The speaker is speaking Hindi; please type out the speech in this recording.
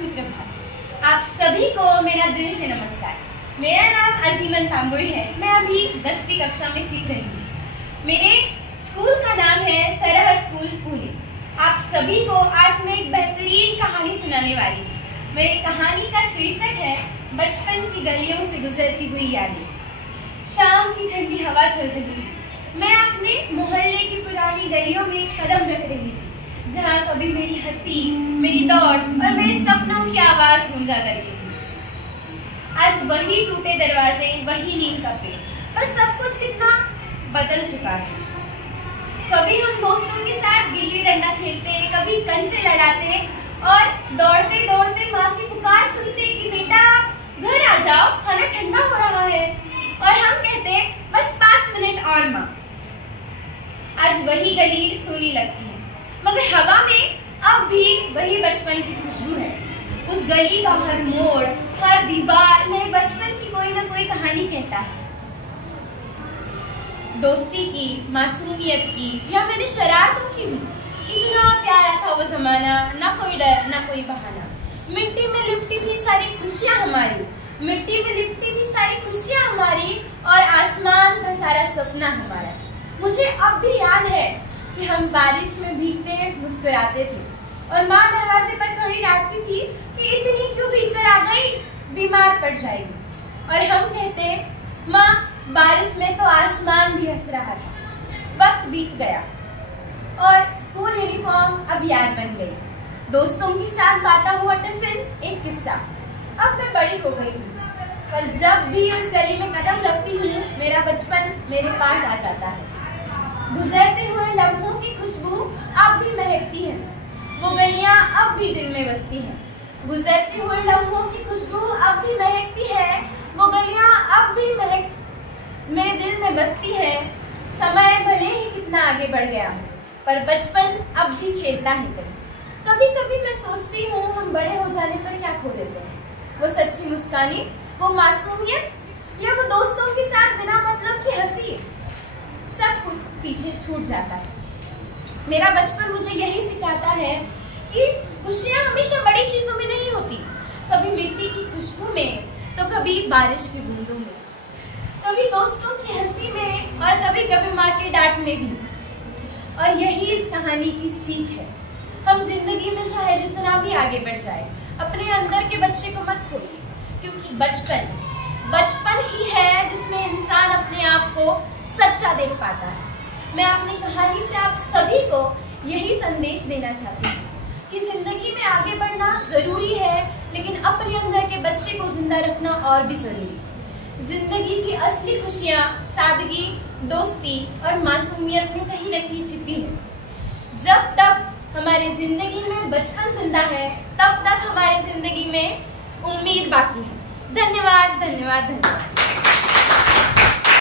सुप्रभात। आप सभी को मेरा दिल से नमस्कार। मेरा नाम अजीमन तांबुई है। मैं अभी 10वीं कक्षा में सीख रही हूँ। मेरे स्कूल का नाम है सरहद स्कूल पुणे। आप सभी को आज मैं एक बेहतरीन कहानी सुनाने वाली हूँ। मेरी कहानी का शीर्षक है बचपन की गलियों से गुजरती हुई यादें। शाम की ठंडी हवा चल रही है। मैं अपने मोहल्ले की पुरानी गलियों में कदम रख रही थी, जहाँ कभी मेरी हंसी, मेरी दौड़ और मेरे सपनों की आवाज गूंजा करती थी। आज वही टूटे दरवाजे, वही नीम का पेड़, पर सब कुछ कितना बदल चुका है। कभी हम दोस्तों के साथ गिल्ली डंडा खेलते, कभी कंचे लड़ाते और दौड़ते दौड़ते माँ की पुकार सुनते कि बेटा घर आ जाओ, खाना ठंडा हो रहा है। और हम कहते बस 5 मिनट और माँ। आज वही गली सूनी लगती है, मगर हवा में अब भी वही बचपन की खुशबू है। उस गली का हर मोड़, हर दीवार मेरे बचपन की कोई ना कोई कहानी कहता है। दोस्ती की, मासूमियत की या मेरी शरारतों की भी। कितना प्यारा था वो जमाना, ना कोई डर ना कोई बहाना। मिट्टी में लिपटी थी सारी खुशियां हमारी, मिट्टी में लिपटी थी सारी खुशियां हमारी, और आसमान था सारा सपना हमारा। मुझे अब भी याद है कि हम बारिश में भीगते मुस्कुराते थे और माँ दरवाजे पर खड़ी डांटती थी कि इतनी क्यों भीग कर आ गई, बीमार पड़ जाएगी। और हम कहते माँ बारिश में तो आसमान भी हंस रहा था। वक्त बीत गया और स्कूल यूनिफॉर्म अब याद बन गई। दोस्तों के साथ बांटा हुआ टिफिन एक किस्सा। अब मैं बड़ी हो गई हूँ, पर जब भी उस गली में कदम रखती हूँ मेरा बचपन मेरे पास आ जाता है। गुजरते हुए लम्हों की खुशबू अब भी महकती है, वो गलियां अब भी दिल में बसती हैं। गुजरते हुए लम्हों की खुशबू अब भी महकती है, वो गलियां अब भी मेरे दिल में बसती है। समय भले ही कितना आगे बढ़ गया, पर बचपन अब भी खेलता है कहीं। कभी कभी मैं सोचती हूँ हम बड़े हो जाने पर क्या खो देते हैं। वो सच्ची मुस्कानी, वो मासूमियत, या वो दोस्तों के साथ बिना मतलब की हंसी, सब कुछ पीछे छूट जाता है। मेरा बचपन मुझे यही सिखाता है कि खुशियाँ हमेशा बड़ी चीजों में नहीं होती। कभी मिट्टी की खुशबू में, तो कभी बारिश की बूंदों में, कभी दोस्तों की हंसी में और कभी कभी माँ के डांट में भी। और यही इस कहानी की सीख है। हम जिंदगी में चाहे जितना भी आगे बढ़ जाए, अपने अंदर के बच्चे को मत खोइए, क्योंकि बचपन ही है जिसमें इंसान अपने आप को सच्चा देख पाता है। मैं अपनी कहानी से आप सभी को यही संदेश देना चाहती हूँ कि जिंदगी में आगे बढ़ना जरूरी है, लेकिन अपने अंदर के बच्चे को जिंदा रखना और भी जरूरी। जिंदगी की असली खुशियाँ सादगी, दोस्ती और मासूमियत में कहीं न कहीं छिपी है। जब तक हमारी जिंदगी में बचपन जिंदा है, तब तक हमारी जिंदगी में उम्मीद बाकी है। धन्यवाद, धन्यवाद, धन्यवाद।